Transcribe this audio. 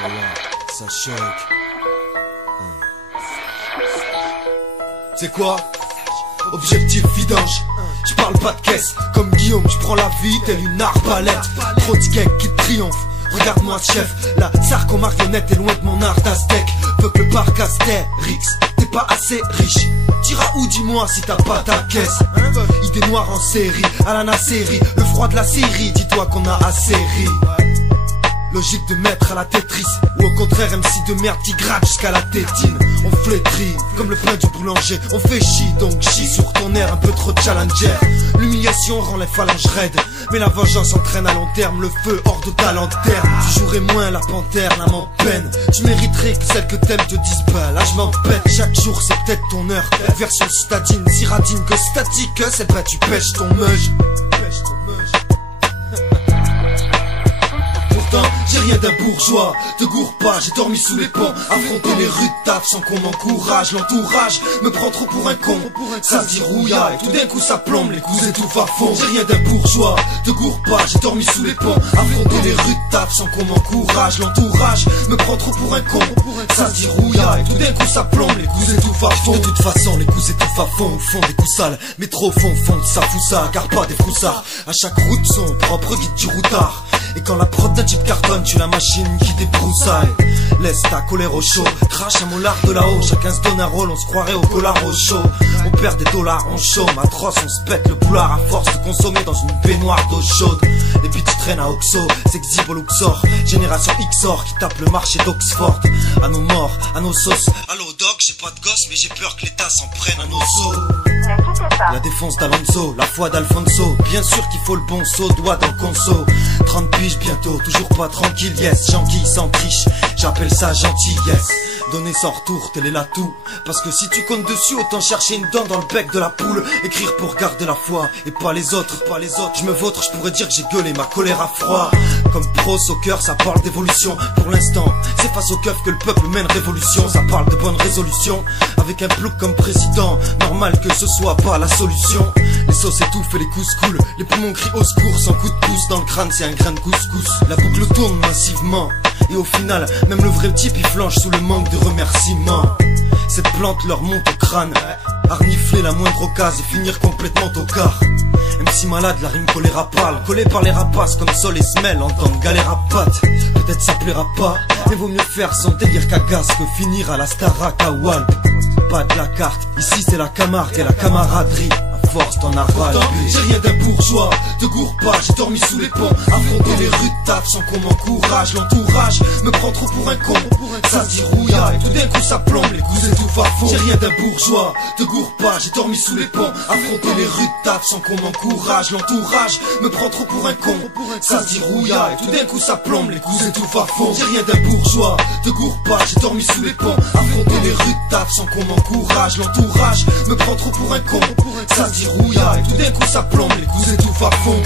Voilà, ça choque. C'est quoi? Objectif vidange. Je parle pas de caisse, comme Guillaume, je prends la vie telle une arbalète. Trop de cake qui triomphe. Regarde-moi chef, la sarco-marionnette est loin de mon art d'aztèque. Peuple parc Astérix, t'es pas assez riche. T'iras où, dis-moi, si t'as pas ta caisse. Idée noire en série, à la Nasseri, le froid de la Syrie, dis-toi qu'on a assez ri. Logique de mettre à la Tetris, ou au contraire MC de merde qui gratte jusqu'à la tétine. On flétrit, comme le pain du boulanger. On fait chier, donc chie sur ton air un peu trop challenger. L'humiliation rend les phalanges raides, mais la vengeance entraîne à long terme le feu hors de ta lanterne. Tu jouerais moins la panthère, l'âme en peine. Tu mériterais que celle que t'aimes te dise bah là je m'en pète. Chaque jour c'est peut-être ton heure. Version citadine, si radine que statique, c'est pas tu pêches ton meuge. J'ai rien d'un bourgeois, te gourre pas, j'ai dormi sous les ponts. Affronter les rues de taf sans qu'on m'encourage. L'entourage me prend trop pour un con, ça se dit rouillaille. Tout d'un coup ça plombe, les coups étouffent à fond. J'ai rien d'un bourgeois, te gourre pas, j'ai dormi sous les ponts. Affronter les rues de taf sans qu'on m'encourage. L'entourage me prend trop pour un con, ça se dit rouillaille. Tout d'un coup ça plombe, les coups étouffent à fond. De toute façon les coups étouffent à fond, au fond des coups sales. Mais trop au fond, ça fout ça, car pas des froussards. À chaque route son propre guide du routard. Et quand la prod d'un jeep cartonne, tu la machine qui débroussaille. Laisse ta colère au chaud, crache un mollard de là-haut. Chacun se donne un rôle, on se croirait au collard au chaud. On perd des dollars, on chôme, atroce, on se pète le boulard à force de consommer dans une baignoire d'eau chaude. Les petits traînent à Oxo, sexy au Luxor. Génération XOR qui tape le marché d'Oxford. À nos morts, à nos sauces. Allo doc, j'ai pas de gosse, mais j'ai peur que l'État s'en prenne à nos os. La défense d'Alonso, la foi d'Alfonso. Bien sûr qu'il faut le bon saut, doigt dans le conso. 30 piges bientôt, toujours pas tranquille, yes. J'enquille sans triche, j'appelle ça gentillesse. Donner sans retour, tel est l'atout. Parce que si tu comptes dessus, autant chercher une dent dans le bec de la poule. Écrire pour garder la foi, et pas les autres, pas les autres. Je me vautre, je pourrais dire que j'ai gueulé ma colère à froid. Comme pro soccer, ça parle d'évolution. Pour l'instant, c'est face au keuf que le peuple mène révolution. Ça parle de bonne résolution, avec un plouc comme président. Normal que ce soit pas la solution. Les sauces étouffent et les coups coulent. Les poumons crient au secours sans coup de pouce. Dans le crâne c'est un grain de couscous. La boucle tourne massivement. Et au final, même le vrai type il flanche sous le manque de remerciements. Cette plante leur monte au crâne. Arnifler la moindre occasion et finir complètement tocard. MC malade, la rime choléra pâle. Collé par les rapaces comme Sol et Smell. Entendre galère à pattes, peut-être ça plaira pas. Mais vaut mieux faire son délire qu'agace que finir à la Starac à Walp. Pas de la carte, ici c'est la Camargue et la camaraderie. Force t'en avales. J'ai rien d'un bourgeois, te gourre pas, j'ai dormi sous les ponts. Affronter les rues de taf sans qu'on m'encourage. L'entourage me prend trop pour un con, ça se dit rouillaille. Tout d'un coup ça plombe, les coups étouffent à fond. J'ai rien d'un bourgeois, te gourre pas, j'ai dormi sous les ponts. Affronter les rues de taf sans qu'on m'encourage. L'entourage me prend trop pour un con, ça se dit rouillaille. Tout d'un coup ça plombe, les coups étouffent à fond. J'ai rien d'un bourgeois, te gourre pas, j'ai dormi sous les ponts. Affronter les rues de taf sans qu'on m'encourage. L'entourage me prend trop pour un con, ça se dit rouillaille. Tout d'un coup ça plombe, les coups étouffent à fond.